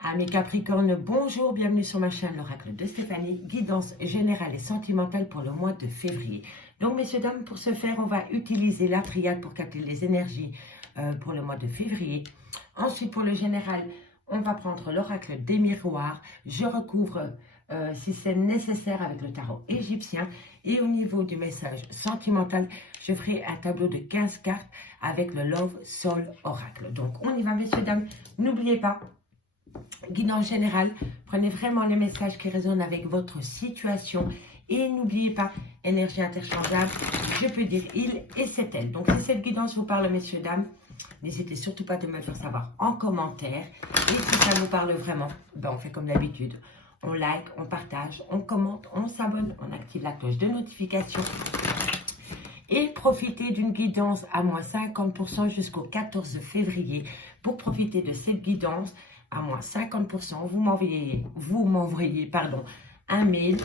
Amis Capricorne, bonjour, bienvenue sur ma chaîne l'Oracle de Stéphanie, guidance générale et sentimentale pour le mois de février. Donc messieurs, dames, pour ce faire, on va utiliser la triade pour capter les énergies pour le mois de février. Ensuite, pour le général, on va prendre l'Oracle des miroirs. Je recouvre, si c'est nécessaire, avec le tarot égyptien. Et au niveau du message sentimental, je ferai un tableau de 15 cartes avec le Love Soul Oracle. Donc on y va messieurs, dames, n'oubliez pas, guidance générale, prenez vraiment les messages qui résonnent avec votre situation et n'oubliez pas, énergie interchangeable, je peux dire il et c'est elle. Donc si cette guidance vous parle messieurs, dames, n'hésitez surtout pas de me le faire savoir en commentaire. Et si ça vous parle vraiment, ben on fait comme d'habitude, on like, on partage, on commente, on s'abonne, on active la cloche de notification. Et profitez d'une guidance à moins 50% jusqu'au 14 février. Pour profiter de cette guidance à moins 50%, vous m'envoyez un mail.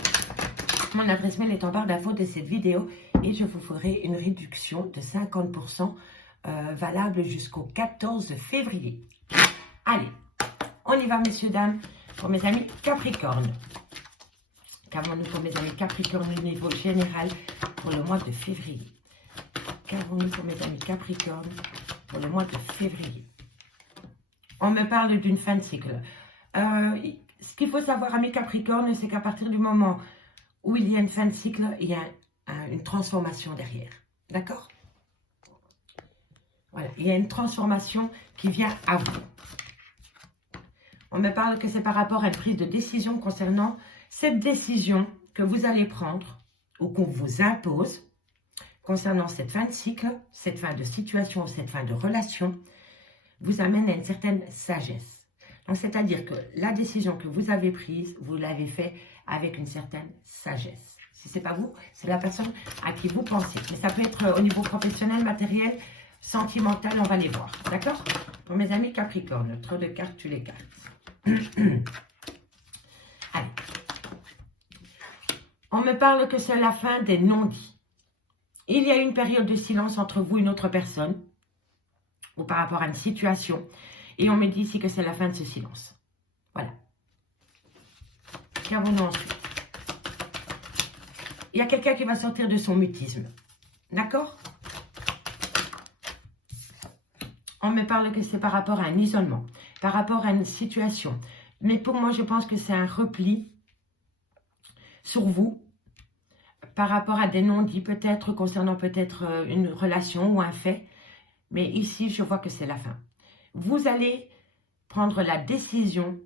Mon adresse mail est en barre d'infos de cette vidéo et je vous ferai une réduction de 50% valable jusqu'au 14 février. Allez, on y va messieurs, dames, pour mes amis Capricorne. Qu'avons-nous pour mes amis Capricorne au niveau général pour le mois de février? Qu'avons-nous pour mes amis Capricorne pour le mois de février? On me parle d'une fin de cycle. Ce qu'il faut savoir, amis Capricorne, c'est qu'à partir du moment où il y a une fin de cycle, il y a une transformation derrière. D'accord? Voilà, il y a une transformation qui vient à vous. On me parle que c'est par rapport à une prise de décision concernant cette décision que vous allez prendre ou qu'on vous impose concernant cette fin de cycle, cette fin de situation, cette fin de relation, vous amène à une certaine sagesse. Donc, c'est-à-dire que la décision que vous avez prise, vous l'avez fait avec une certaine sagesse. Si ce n'est pas vous, c'est la personne à qui vous pensez. Mais ça peut être au niveau professionnel, matériel, sentimental, on va les voir. D'accord? Pour mes amis Capricorne, trop de cartes, tu les cartes. Allez. On me parle que c'est la fin des non-dits. Il y a une période de silence entre vous et une autre personne, ou par rapport à une situation, et on me dit ici que c'est la fin de ce silence. Voilà. Qu'avons-nous ensuite? Il y a quelqu'un qui va sortir de son mutisme. D'accord? On me parle que c'est par rapport à un isolement, par rapport à une situation. Mais pour moi, je pense que c'est un repli sur vous, par rapport à des non-dits, peut-être concernant peut-être une relation ou un fait. Mais ici, je vois que c'est la fin. Vous allez prendre la décision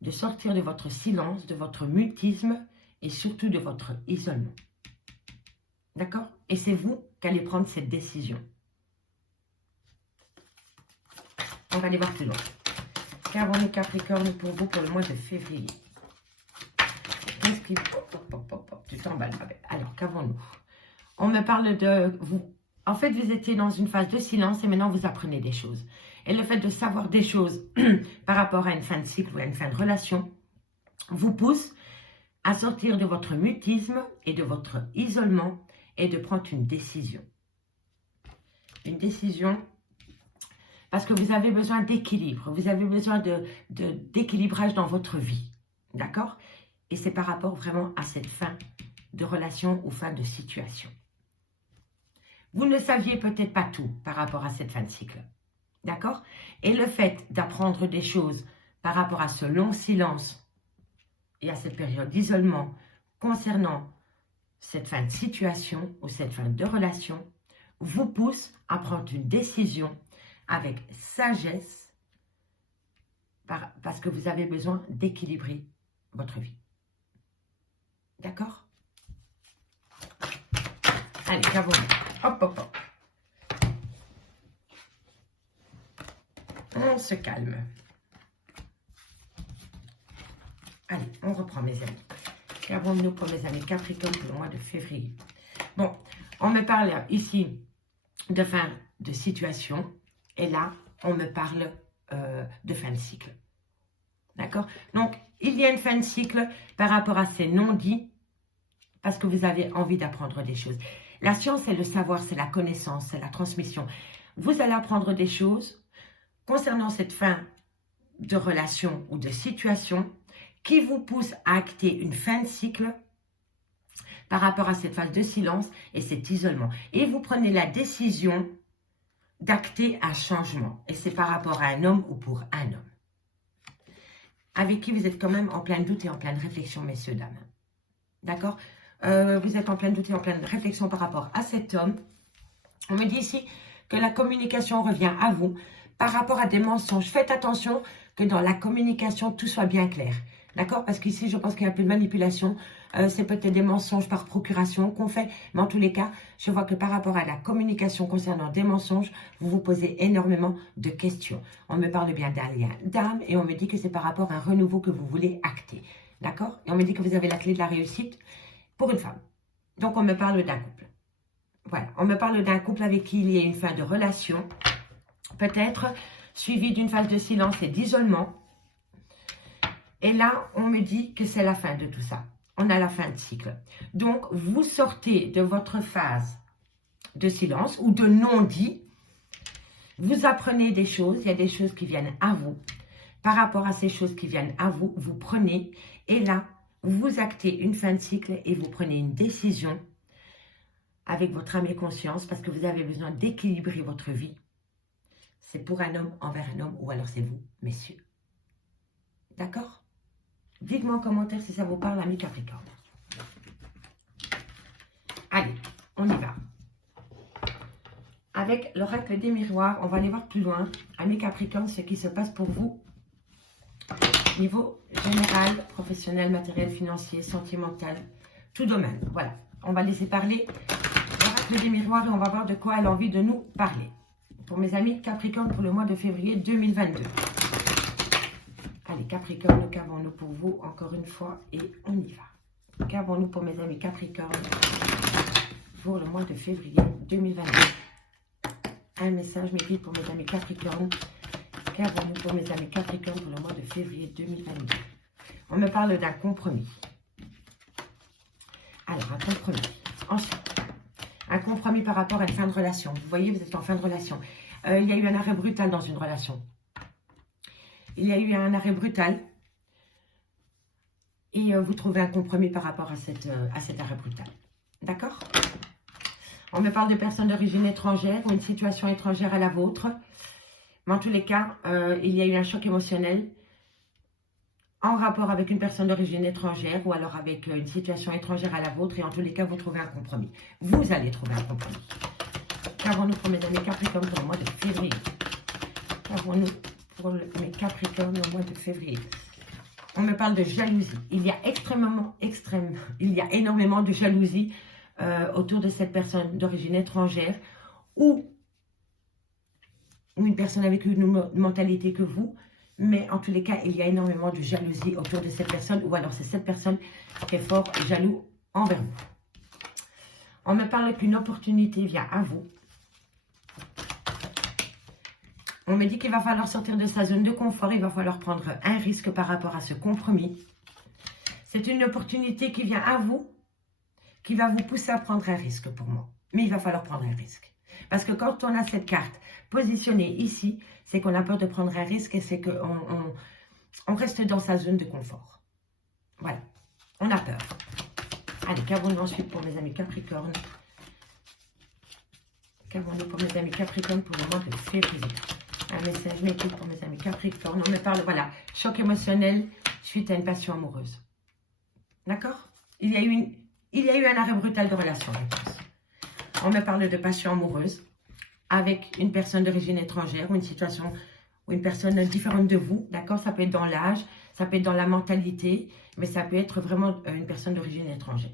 de sortir de votre silence, de votre mutisme et surtout de votre isolement. D'accord? Et c'est vous qui allez prendre cette décision. On va aller voir plus loin. Qu'avons-nous Capricorne pour vous pour le mois de février? Qu'est-ce qui... Tu t'emballes. Alors, qu'avons-nous? On me parle de vous. En fait, vous étiez dans une phase de silence et maintenant vous apprenez des choses. Et le fait de savoir des choses par rapport à une fin de cycle ou à une fin de relation vous pousse à sortir de votre mutisme et de votre isolement et de prendre une décision. Une décision parce que vous avez besoin d'équilibre, vous avez besoin d'équilibrage dans votre vie. D'accord? Et c'est par rapport vraiment à cette fin de relation ou fin de situation. Vous ne saviez peut-être pas tout par rapport à cette fin de cycle. D'accord? Et le fait d'apprendre des choses par rapport à ce long silence et à cette période d'isolement concernant cette fin de situation ou cette fin de relation vous pousse à prendre une décision avec sagesse parce que vous avez besoin d'équilibrer votre vie. D'accord? Allez, qu'avons-nous? Hop, hop, hop. On se calme. Allez, on reprend mes amis. Qu'avons-nous pour mes amis Capricorne pour le mois de février? Bon, on me parle ici de fin de situation. Et là, on me parle de fin de cycle. D'accord? Donc, il y a une fin de cycle par rapport à ces non-dits parce que vous avez envie d'apprendre des choses. La science, c'est le savoir, c'est la connaissance, c'est la transmission. Vous allez apprendre des choses concernant cette fin de relation ou de situation qui vous pousse à acter une fin de cycle par rapport à cette phase de silence et cet isolement. Et vous prenez la décision d'acter un changement. Et c'est par rapport à un homme ou pour un homme. Avec qui vous êtes quand même en plein doute et en pleine réflexion, messieurs, dames. D'accord? Vous êtes en plein doute et en pleine réflexion par rapport à cet homme. On me dit ici que la communication revient à vous par rapport à des mensonges. Faites attention que dans la communication, tout soit bien clair. D'accord? Parce qu'ici, je pense qu'il y a un peu de manipulation. C'est peut-être des mensonges par procuration qu'on fait. Mais en tous les cas, je vois que par rapport à la communication concernant des mensonges, vous vous posez énormément de questions. On me parle bien d'un lien d'âme et on me dit que c'est par rapport à un renouveau que vous voulez acter. D'accord? Et on me dit que vous avez la clé de la réussite pour une femme. Donc, on me parle d'un couple. Voilà. On me parle d'un couple avec qui il y a une fin de relation. Peut-être suivi d'une phase de silence et d'isolement. Et là, on me dit que c'est la fin de tout ça. On a la fin de cycle. Donc, vous sortez de votre phase de silence ou de non-dit. Vous apprenez des choses. Il y a des choses qui viennent à vous. Par rapport à ces choses qui viennent à vous, vous prenez. Et là, vous actez une fin de cycle et vous prenez une décision avec votre âme et conscience parce que vous avez besoin d'équilibrer votre vie. C'est pour un homme envers un homme ou alors c'est vous, messieurs. D'accord? Dites-moi en commentaire si ça vous parle, amis Capricorne. Allez, on y va. Avec l'oracle des miroirs, on va aller voir plus loin, amis Capricorne, ce qui se passe pour vous. Niveau général, professionnel, matériel, financier, sentimental, tout domaine. Voilà, on va laisser parler l'oracle des miroirs et on va voir de quoi elle a envie de nous parler. Pour mes amis Capricorne, pour le mois de février 2022. Allez, Capricorne, qu'avons-nous pour vous encore une fois et on y va. Qu'avons-nous pour mes amis Capricorne pour le mois de février 2022. Un message m'écrit pour mes amis Capricorne. Qu'avons-nous pour mes amis Capricorne pour le mois de février 2022? On me parle d'un compromis. Alors, un compromis. Ensuite, un compromis par rapport à une fin de relation. Vous voyez, vous êtes en fin de relation. Il y a eu un arrêt brutal dans une relation. Il y a eu un arrêt brutal. Et vous trouvez un compromis par rapport à cet arrêt brutal. D'accord? On me parle de personnes d'origine étrangère ou une situation étrangère à la vôtre. Mais en tous les cas, il y a eu un choc émotionnel en rapport avec une personne d'origine étrangère ou alors avec une situation étrangère à la vôtre. Et en tous les cas, vous trouvez un compromis. Vous allez trouver un compromis. Qu'avons-nous pour mes amis Capricorne pour le mois de février? Qu'avons-nous pour mes Capricornes au mois de février? On me parle de jalousie. Il y a il y a énormément de jalousie autour de cette personne d'origine étrangère ou une personne avec une mentalité que vous. Mais en tous les cas, il y a énormément de jalousie autour de cette personne ou alors c'est cette personne qui est fort jaloux envers vous. On me parle qu'une opportunité vient à vous. On me dit qu'il va falloir sortir de sa zone de confort, il va falloir prendre un risque par rapport à ce compromis. C'est une opportunité qui vient à vous, qui va vous pousser à prendre un risque pour moi. Mais il va falloir prendre un risque. Parce que quand on a cette carte positionnée ici, c'est qu'on a peur de prendre un risque et c'est qu'on reste dans sa zone de confort. Voilà, on a peur. Allez, qu'avons-nous ensuite pour mes amis Capricorne? Qu'avons-nous pour mes amis Capricorne pour le mois de février? Un message m'écoute pour mes amis Capricorne. On me parle, voilà, choc émotionnel suite à une passion amoureuse. D'accord? Il y a eu un arrêt brutal de relation, je pense. On me parle de passion amoureuse avec une personne d'origine étrangère ou une situation ou une personne différente de vous. D'accord? Ça peut être dans l'âge, ça peut être dans la mentalité, mais ça peut être vraiment une personne d'origine étrangère.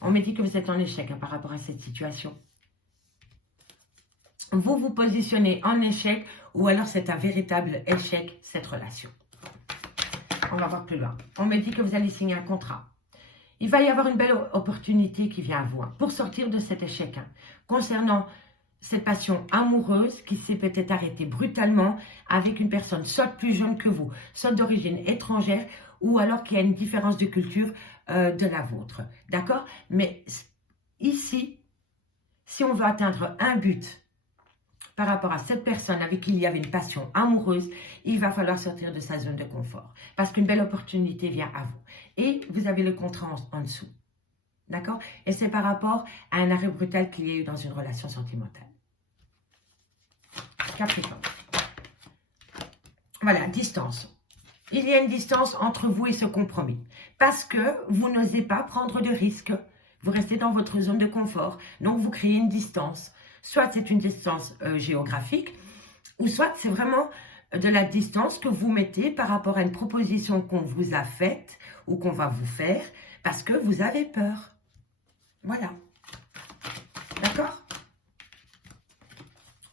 On me dit que vous êtes en échec par rapport à cette situation. Vous vous positionnez en échec ou alors c'est un véritable échec, cette relation. On va voir plus loin. On me dit que vous allez signer un contrat. Il va y avoir une belle opportunité qui vient à vous pour sortir de cet échec. Concernant cette passion amoureuse qui s'est peut-être arrêtée brutalement avec une personne soit plus jeune que vous, soit d'origine étrangère ou alors qui a une différence de culture de la vôtre. D'accord? Mais ici, si on veut atteindre un but par rapport à cette personne avec qui il y avait une passion amoureuse, il va falloir sortir de sa zone de confort. Parce qu'une belle opportunité vient à vous. Et vous avez le contrat en dessous. D'accord? Et c'est par rapport à un arrêt brutal qu'il y a eu dans une relation sentimentale. Capricorne. Voilà, distance. Il y a une distance entre vous et ce compromis. Parce que vous n'osez pas prendre de risques. Vous restez dans votre zone de confort. Donc, vous créez une distance. Soit c'est une distance géographique, ou soit c'est vraiment de la distance que vous mettez par rapport à une proposition qu'on vous a faite ou qu'on va vous faire parce que vous avez peur. Voilà. D'accord?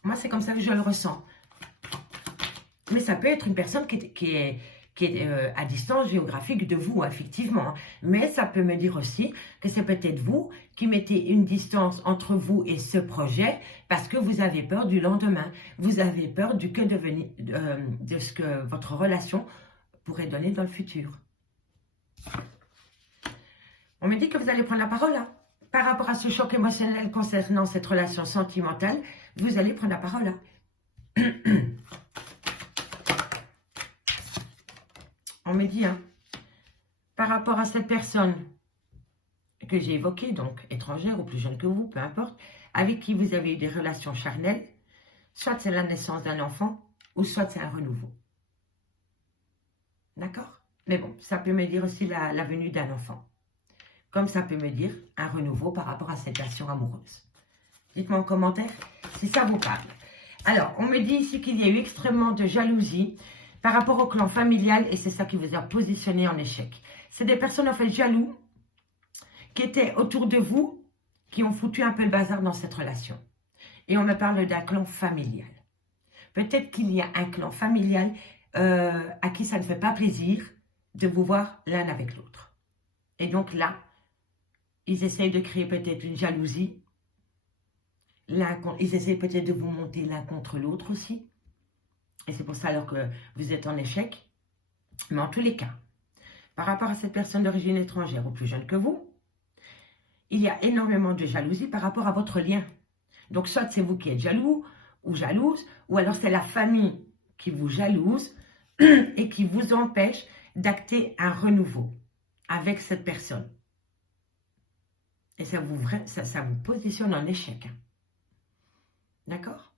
Moi, c'est comme ça que je le ressens. Mais ça peut être une personne qui est à distance géographique de vous, effectivement. Mais ça peut me dire aussi que c'est peut-être vous qui mettez une distance entre vous et ce projet parce que vous avez peur du lendemain. Vous avez peur de ce que votre relation pourrait donner dans le futur. On me dit que vous allez prendre la parole, hein. Par rapport à ce choc émotionnel concernant cette relation sentimentale, vous allez prendre la parole, hein. On me dit, hein, par rapport à cette personne que j'ai évoquée, donc étrangère ou plus jeune que vous, peu importe, avec qui vous avez eu des relations charnelles, soit c'est la naissance d'un enfant, ou soit c'est un renouveau. D'accord? Mais bon, ça peut me dire aussi la venue d'un enfant. Comme ça peut me dire un renouveau par rapport à cette passion amoureuse. Dites-moi en commentaire si ça vous parle. Alors, on me dit ici qu'il y a eu extrêmement de jalousie par rapport au clan familial et c'est ça qui vous a positionné en échec. C'est des personnes en fait jaloux qui étaient autour de vous, qui ont foutu un peu le bazar dans cette relation. Et on me parle d'un clan familial. Peut-être qu'il y a un clan familial à qui ça ne fait pas plaisir de vous voir l'un avec l'autre. Et donc là, ils essayent de créer peut-être une jalousie. Ils essayent peut-être de vous monter l'un contre l'autre aussi. Et c'est pour ça alors que vous êtes en échec. Mais en tous les cas, par rapport à cette personne d'origine étrangère ou plus jeune que vous, il y a énormément de jalousie par rapport à votre lien. Donc soit c'est vous qui êtes jaloux ou jalouse, ou alors c'est la famille qui vous jalouse et qui vous empêche d'acter un renouveau avec cette personne. Et ça vous positionne en échec. Hein. D'accord?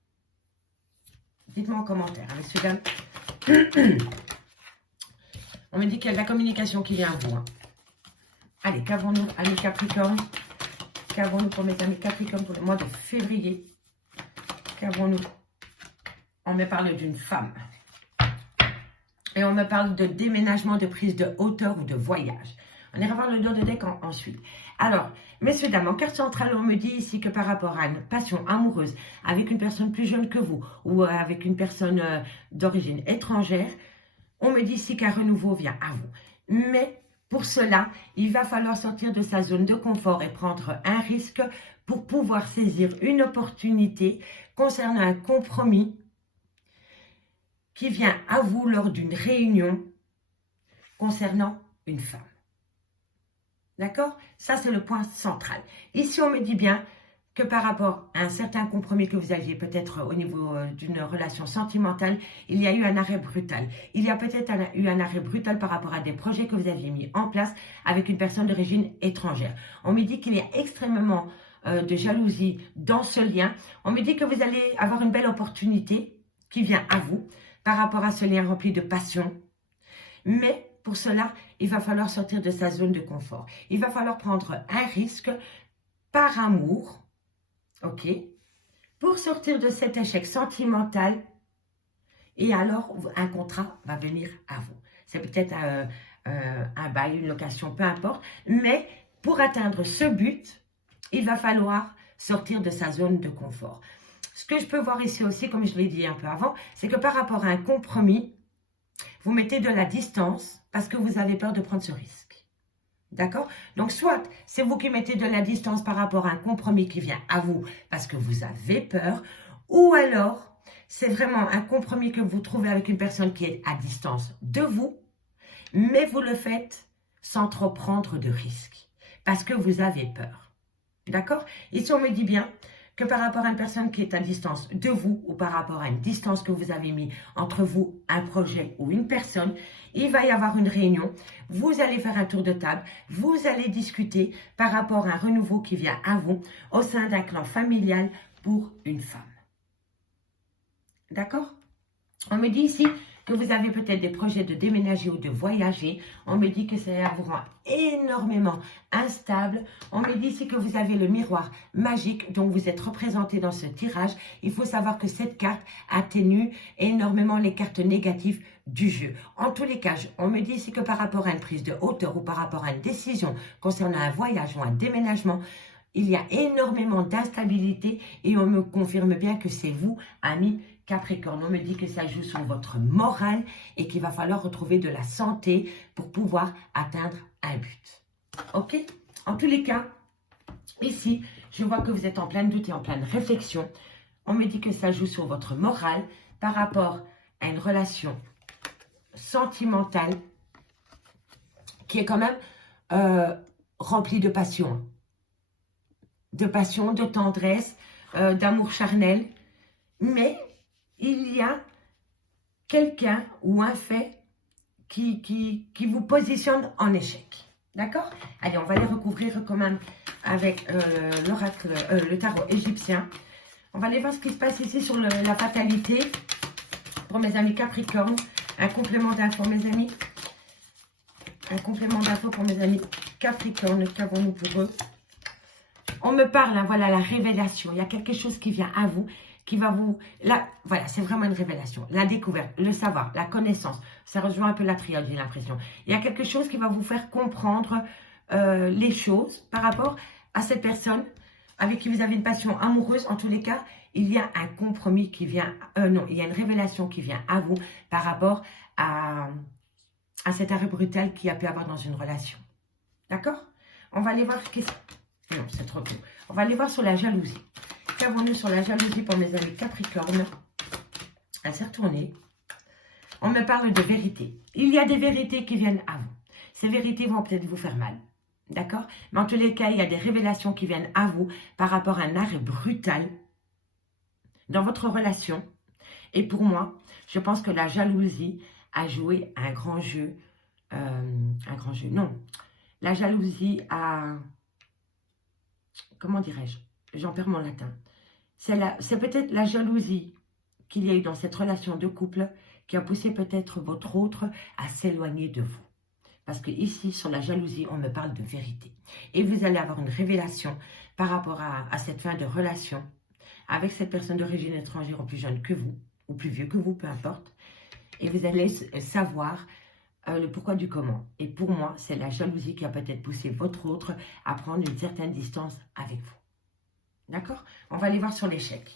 Dites-moi en commentaire, hein, messieurs, dames. On me dit qu'il y a de la communication qui vient à vous. Hein. Allez, qu'avons-nous? Allez, Capricorne. Qu'avons-nous pour mes amis Capricorne pour le mois de février? Qu'avons-nous? On me parle d'une femme. Et on me parle de déménagement, de prise de hauteur ou de voyage. On ira voir le dos de deck ensuite. Alors, messieurs, dames, en carte centrale, on me dit ici que par rapport à une passion amoureuse avec une personne plus jeune que vous ou avec une personne d'origine étrangère, on me dit ici qu'un renouveau vient à vous. Mais pour cela, il va falloir sortir de sa zone de confort et prendre un risque pour pouvoir saisir une opportunité concernant un compromis qui vient à vous lors d'une réunion concernant une femme. D'accord? Ça, c'est le point central. Ici, on me dit bien que par rapport à un certain compromis que vous aviez peut-être au niveau d'une relation sentimentale, il y a eu un arrêt brutal. Il y a peut-être eu un arrêt brutal par rapport à des projets que vous aviez mis en place avec une personne d'origine étrangère. On me dit qu'il y a extrêmement de jalousie dans ce lien. On me dit que vous allez avoir une belle opportunité qui vient à vous par rapport à ce lien rempli de passion. Mais pour cela, il va falloir sortir de sa zone de confort. Il va falloir prendre un risque par amour, ok, pour sortir de cet échec sentimental. Et alors, un contrat va venir à vous. C'est peut-être un bail, une location, peu importe. Mais pour atteindre ce but, il va falloir sortir de sa zone de confort. Ce que je peux voir ici aussi, comme je l'ai dit un peu avant, c'est que par rapport à un compromis, vous mettez de la distance parce que vous avez peur de prendre ce risque. D'accord? Donc, soit c'est vous qui mettez de la distance par rapport à un compromis qui vient à vous parce que vous avez peur, ou alors c'est vraiment un compromis que vous trouvez avec une personne qui est à distance de vous, mais vous le faites sans trop prendre de risques parce que vous avez peur. D'accord? Ici, on me dit bien que par rapport à une personne qui est à distance de vous ou par rapport à une distance que vous avez mis entre vous, un projet ou une personne, il va y avoir une réunion, vous allez faire un tour de table, vous allez discuter par rapport à un renouveau qui vient à vous au sein d'un clan familial pour une femme. D'accord? On me dit ici que vous avez peut-être des projets de déménager ou de voyager. On me dit que ça vous rend énormément instable. On me dit ici que vous avez le miroir magique dont vous êtes représenté dans ce tirage. Il faut savoir que cette carte atténue énormément les cartes négatives du jeu. En tous les cas, on me dit ici que par rapport à une prise de hauteur ou par rapport à une décision concernant un voyage ou un déménagement, il y a énormément d'instabilité et on me confirme bien que c'est vous, ami Capricorne. On me dit que ça joue sur votre morale et qu'il va falloir retrouver de la santé pour pouvoir atteindre un but. Ok? En tous les cas, ici, je vois que vous êtes en plein doute et en pleine réflexion. On me dit que ça joue sur votre morale par rapport à une relation sentimentale qui est quand même remplie de passion. De passion, de tendresse, d'amour charnel. Mais il y a quelqu'un ou un fait qui vous positionne en échec. D'accord? Allez, on va les recouvrir quand même avec l'oracle, le tarot égyptien. On va aller voir ce qui se passe ici sur la fatalité pour mes amis Capricorne. Un complément d'info, mes amis. Un complément d'info pour mes amis Capricorne. Qu'avons-nous pour eux? On me parle, hein, voilà, la révélation. Il y a quelque chose qui vient à vous, qui va vous... Là, voilà, c'est vraiment une révélation. La découverte, le savoir, la connaissance. Ça rejoint un peu la triade, j'ai l'impression. Il y a quelque chose qui va vous faire comprendre les choses par rapport à cette personne avec qui vous avez une passion amoureuse. En tous les cas, il y a un compromis qui vient... non, il y a une révélation qui vient à vous par rapport à cet arrêt brutal qu'il y a pu avoir dans une relation. D'accord? On va aller voir ce qui... Non, c'est trop tôt. On va aller voir sur la jalousie. Qu'avons-nous sur la jalousie pour mes amis Capricorne? Elle s'est retournée. On me parle de vérité. Il y a des vérités qui viennent à vous. Ces vérités vont peut-être vous faire mal. D'accord? Mais en tous les cas, il y a des révélations qui viennent à vous par rapport à un arrêt brutal dans votre relation. Et pour moi, je pense que la jalousie a joué un grand jeu. Un grand jeu, non. La jalousie a... Comment dirais-je? J'en perds mon latin. C'est peut-être la jalousie qu'il y a eu dans cette relation de couple qui a poussé peut-être votre autre à s'éloigner de vous. Parce que ici, sur la jalousie, on me parle de vérité. Et vous allez avoir une révélation par rapport à cette fin de relation avec cette personne d'origine étrangère ou plus jeune que vous, ou plus vieux que vous, peu importe. Et vous allez savoir le pourquoi du comment. Et pour moi, c'est la jalousie qui a peut-être poussé votre autre à prendre une certaine distance avec vous. D'accord? On va aller voir sur l'échec.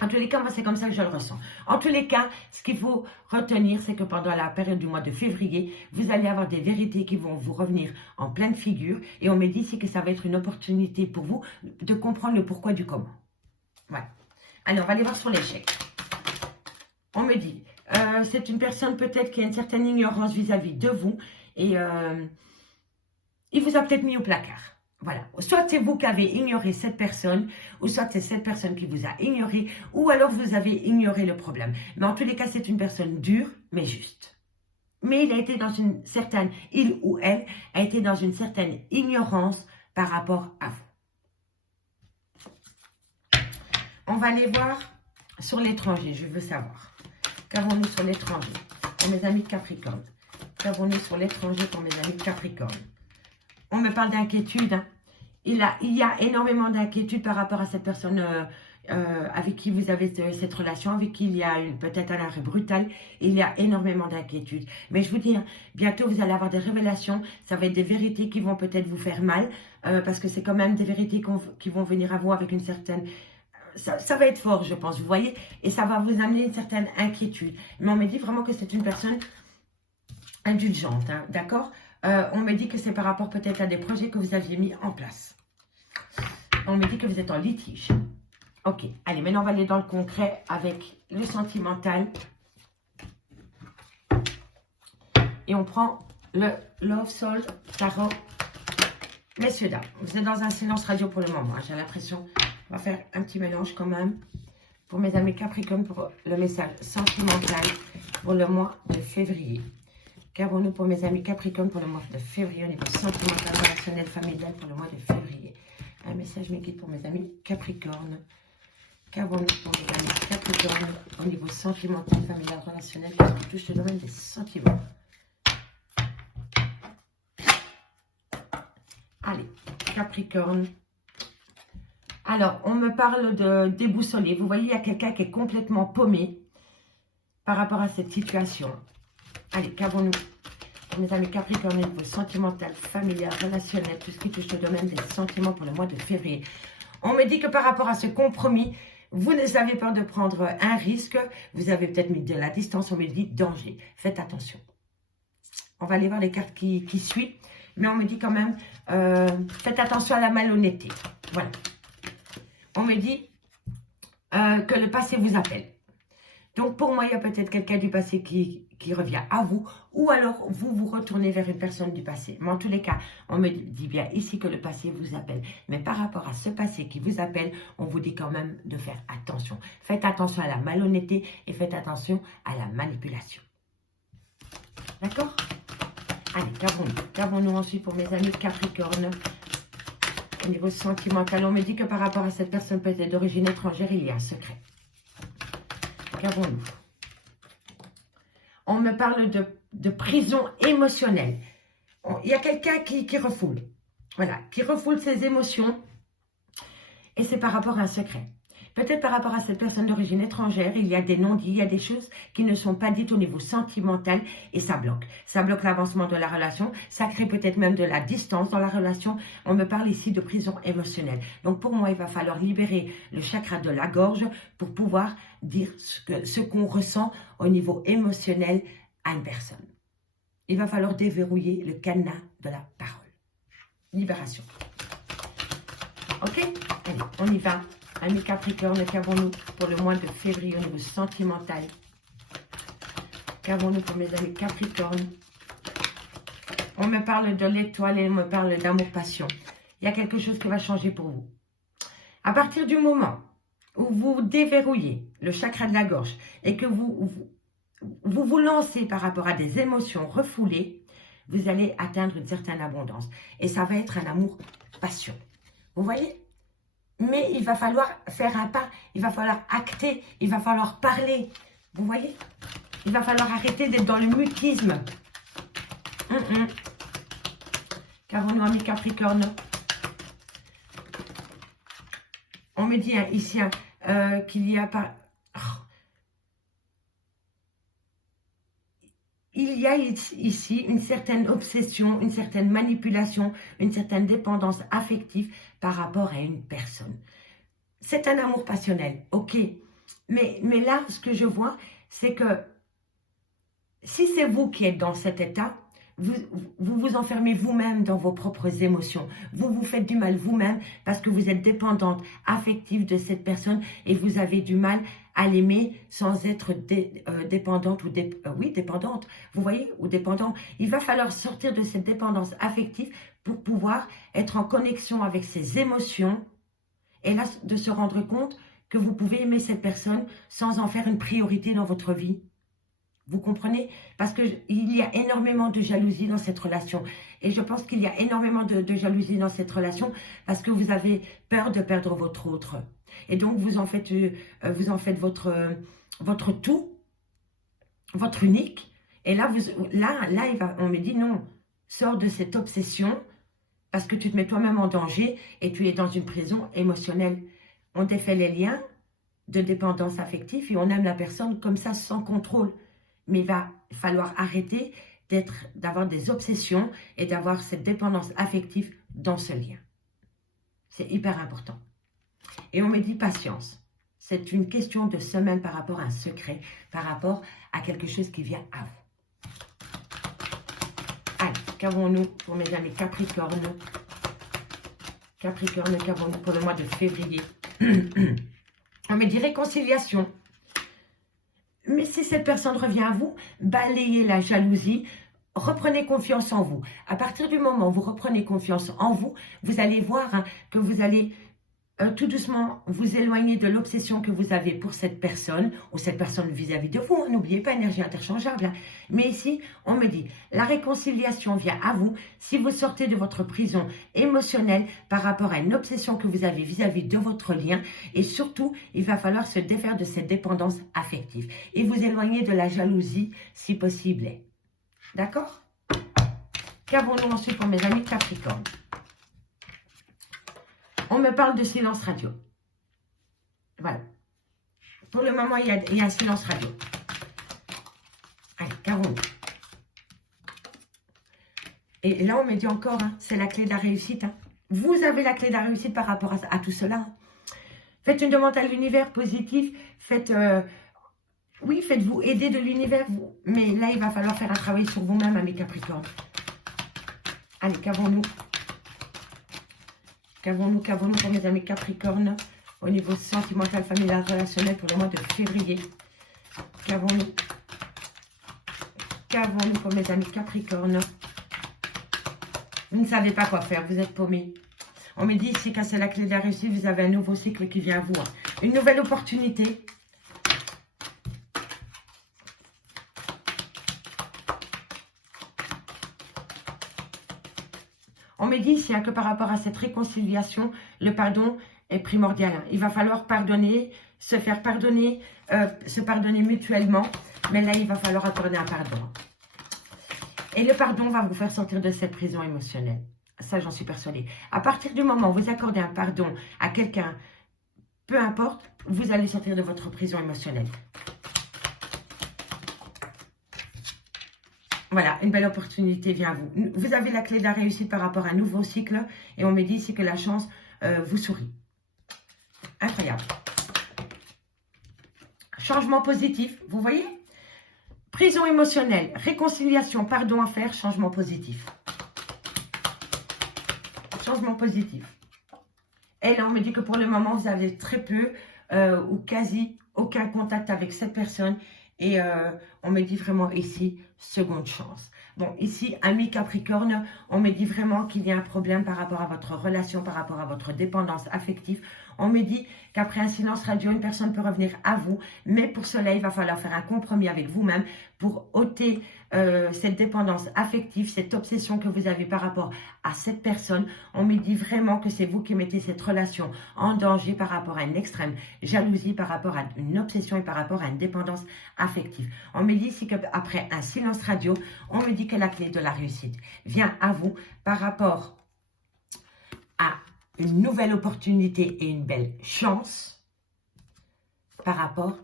En tous les cas, moi, c'est comme ça que je le ressens. En tous les cas, ce qu'il faut retenir, c'est que pendant la période du mois de février, vous allez avoir des vérités qui vont vous revenir en pleine figure. Et on me dit ici que ça va être une opportunité pour vous de comprendre le pourquoi du comment. Voilà. Allez, on va aller voir sur l'échec. On me dit, c'est une personne peut-être qui a une certaine ignorance vis-à-vis de vous. Et il vous a peut-être mis au placard. Voilà, soit c'est vous qui avez ignoré cette personne, ou soit c'est cette personne qui vous a ignoré, ou alors vous avez ignoré le problème. Mais en tous les cas, c'est une personne dure, mais juste. Mais il a été dans une certaine, il ou elle a été dans une certaine ignorance par rapport à vous. On va aller voir sur l'étranger, je veux savoir. Qu'avons-nous sur l'étranger pour mes amis Capricorne? Qu'avons-nous sur l'étranger pour mes amis Capricorne? On me parle d'inquiétude. Hein. Il y a énormément d'inquiétude par rapport à cette personne avec qui vous avez cette relation, avec qui il y a peut-être un arrêt brutal. Il y a énormément d'inquiétude. Mais je vous dis, hein, bientôt vous allez avoir des révélations. Ça va être des vérités qui vont peut-être vous faire mal. Parce que c'est quand même des vérités qui vont venir à vous avec une certaine... Ça va être fort, je pense, vous voyez. Et ça va vous amener une certaine inquiétude. Mais on me dit vraiment que c'est une personne indulgente, hein, d'accord? On me dit que c'est par rapport peut-être à des projets que vous aviez mis en place. On me dit que vous êtes en litige. Ok, allez, maintenant on va aller dans le concret avec le sentimental. Et on prend le Love Soul Tarot. Messieurs, dames, vous êtes dans un silence radio pour le moment. Hein, j'ai l'impression On va faire un petit mélange quand même. Pour mes amis Capricorne, pour le message sentimental pour le mois de février. Qu'avons-nous pour mes amis Capricorne pour le mois de février au niveau sentimental, relationnel, familial pour le mois de février? Un message me guide pour mes amis Capricorne. Qu'avons-nous pour mes amis Capricorne au niveau sentimental, familial, relationnel, qui touche le domaine des sentiments? Allez, Capricorne. Alors, on me parle de déboussolé. Vous voyez, il y a quelqu'un qui est complètement paumé par rapport à cette situation. Allez, qu'avons-nous pour mes amis Capricorne, niveau sentimental, familial, relationnel, tout ce qui touche le domaine des sentiments pour le mois de février? On me dit que par rapport à ce compromis, vous ne avez peur de prendre un risque. Vous avez peut-être mis de la distance. On me dit danger. Faites attention. On va aller voir les cartes qui suivent. Mais on me dit quand même, faites attention à la malhonnêteté. Voilà. On me dit que le passé vous appelle. Donc, pour moi, il y a peut-être quelqu'un du passé qui revient à vous. Ou alors, vous vous retournez vers une personne du passé. Mais en tous les cas, on me dit bien ici que le passé vous appelle. Mais par rapport à ce passé qui vous appelle, on vous dit quand même de faire attention. Faites attention à la malhonnêteté et faites attention à la manipulation. D'accord? Allez, qu'avons-nous ensuite pour mes amis Capricorne? Au niveau sentimental, on me dit que par rapport à cette personne peut-être d'origine étrangère, il y a un secret. Qu'avons-nous? On me parle de prison émotionnelle. Il y a quelqu'un qui refoule. Voilà, qui refoule ses émotions. Et c'est par rapport à un secret. Peut-être par rapport à cette personne d'origine étrangère, il y a des non-dits, il y a des choses qui ne sont pas dites au niveau sentimental et ça bloque. Ça bloque l'avancement de la relation, ça crée peut-être même de la distance dans la relation. On me parle ici de prison émotionnelle. Donc pour moi, il va falloir libérer le chakra de la gorge pour pouvoir dire ce qu'on ressent au niveau émotionnel à une personne. Il va falloir déverrouiller le cadenas de la parole. Libération. Ok? Allez, on y va. Amis Capricorne, qu'avons-nous pour le mois de février au niveau sentimental? Qu'avons-nous pour mes amis Capricorne? On me parle de l'étoile et on me parle d'amour-passion. Il y a quelque chose qui va changer pour vous. À partir du moment où vous déverrouillez le chakra de la gorge et que vous lancez par rapport à des émotions refoulées, vous allez atteindre une certaine abondance. Et ça va être un amour-passion. Vous voyez? Mais il va falloir faire un pas, il va falloir acter, il va falloir parler. Vous voyez? Il va falloir arrêter d'être dans le mutisme. Qu'avons-nous, amis Capricorne? On me dit ici qu'il y a pas... Il y a ici une certaine obsession, une certaine manipulation, une certaine dépendance affective par rapport à une personne. C'est un amour passionnel, ok. Mais là, ce que je vois, c'est que si c'est vous qui êtes dans cet état, vous vous enfermez vous-même dans vos propres émotions. Vous vous faites du mal vous-même parce que vous êtes dépendante affective de cette personne et vous avez du mal à l'aimer sans être dépendante ou dépendante. Vous voyez, ou dépendant. Il va falloir sortir de cette dépendance affective pour pouvoir être en connexion avec ses émotions et là, de se rendre compte que vous pouvez aimer cette personne sans en faire une priorité dans votre vie. Vous comprenez? Parce qu'il y a énormément de jalousie dans cette relation. Et je pense qu'il y a énormément de jalousie dans cette relation parce que vous avez peur de perdre votre autre. Et donc, vous en faites votre tout, votre unique. Et là, on me dit non, sors de cette obsession parce que tu te mets toi-même en danger et tu es dans une prison émotionnelle. On défait les liens de dépendance affective et on aime la personne comme ça, sans contrôle. Mais il va falloir arrêter d'avoir des obsessions et d'avoir cette dépendance affective dans ce lien. C'est hyper important. Et on me dit patience. C'est une question de semaine par rapport à un secret, par rapport à quelque chose qui vient à vous. Allez, qu'avons-nous pour mes amis Capricorne? Capricorne, qu'avons-nous pour le mois de février? On me dit réconciliation. Mais si cette personne revient à vous, balayez la jalousie, reprenez confiance en vous. À partir du moment où vous reprenez confiance en vous, vous allez voir que vous allez tout doucement vous éloigner de l'obsession que vous avez pour cette personne ou cette personne vis-à-vis de vous. N'oubliez pas, énergie interchangeable. Hein. Mais ici, on me dit, la réconciliation vient à vous si vous sortez de votre prison émotionnelle par rapport à une obsession que vous avez vis-à-vis de votre lien. Et surtout, il va falloir se défaire de cette dépendance affective et vous éloigner de la jalousie si possible. D'accord? Qu'avons-nous ensuite pour mes amis Capricorne? On me parle de silence radio. Voilà. Pour le moment, il y a un silence radio. Allez, qu'avons-nous? Et là, on me dit encore, hein, c'est la clé de la réussite. Hein. Vous avez la clé de la réussite par rapport à tout cela. Hein. Faites une demande à l'univers positif. Faites, oui, faites-vous aider de l'univers. Mais là, il va falloir faire un travail sur vous-même, mes Capricornes. Allez, qu'avons-nous? Qu'avons-nous pour mes amis Capricorne au niveau sentimental, familial, relationnel pour le mois de février? Qu'avons-nous pour mes amis Capricorne? Vous ne savez pas quoi faire, vous êtes paumés. On me dit ici que c'est la clé de la réussite, vous avez un nouveau cycle qui vient à vous. Hein. Une nouvelle opportunité. On me dit ici hein, que par rapport à cette réconciliation, le pardon est primordial. Hein. Il va falloir pardonner, se faire pardonner, se pardonner mutuellement. Mais là, il va falloir accorder un pardon. Et le pardon va vous faire sortir de cette prison émotionnelle. Ça, j'en suis persuadée. À partir du moment où vous accordez un pardon à quelqu'un, peu importe, vous allez sortir de votre prison émotionnelle. Voilà, une belle opportunité vient à vous. Vous avez la clé de la réussite par rapport à un nouveau cycle. Et on me dit ici que la chance vous sourit. Incroyable. Changement positif, vous voyez? Prison émotionnelle, réconciliation, pardon à faire, changement positif. Changement positif. Et là, on me dit que pour le moment, vous avez très peu ou quasi aucun contact avec cette personne. Et on me dit vraiment ici, seconde chance. Bon, ici, ami Capricorne, on me dit vraiment qu'il y a un problème par rapport à votre relation, par rapport à votre dépendance affective. On me dit qu'après un silence radio, une personne peut revenir à vous. Mais pour cela, il va falloir faire un compromis avec vous-même pour ôter cette dépendance affective, cette obsession que vous avez par rapport à cette personne. On me dit vraiment que c'est vous qui mettez cette relation en danger par rapport à une extrême jalousie, par rapport à une obsession et par rapport à une dépendance affective. On me dit ici qu'après un silence radio, on me dit que la clé de la réussite vient à vous par rapport à une nouvelle opportunité et une belle chance par rapport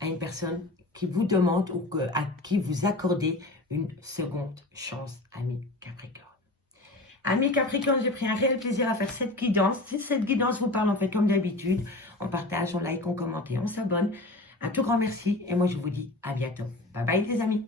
à une personne qui vous demande ou à qui vous accordez une seconde chance, ami Capricorne. Ami Capricorne, j'ai pris un réel plaisir à faire cette guidance. Si cette guidance vous parle, on fait comme d'habitude. On partage, on like, on commente et on s'abonne. Un tout grand merci et moi je vous dis à bientôt. Bye bye les amis.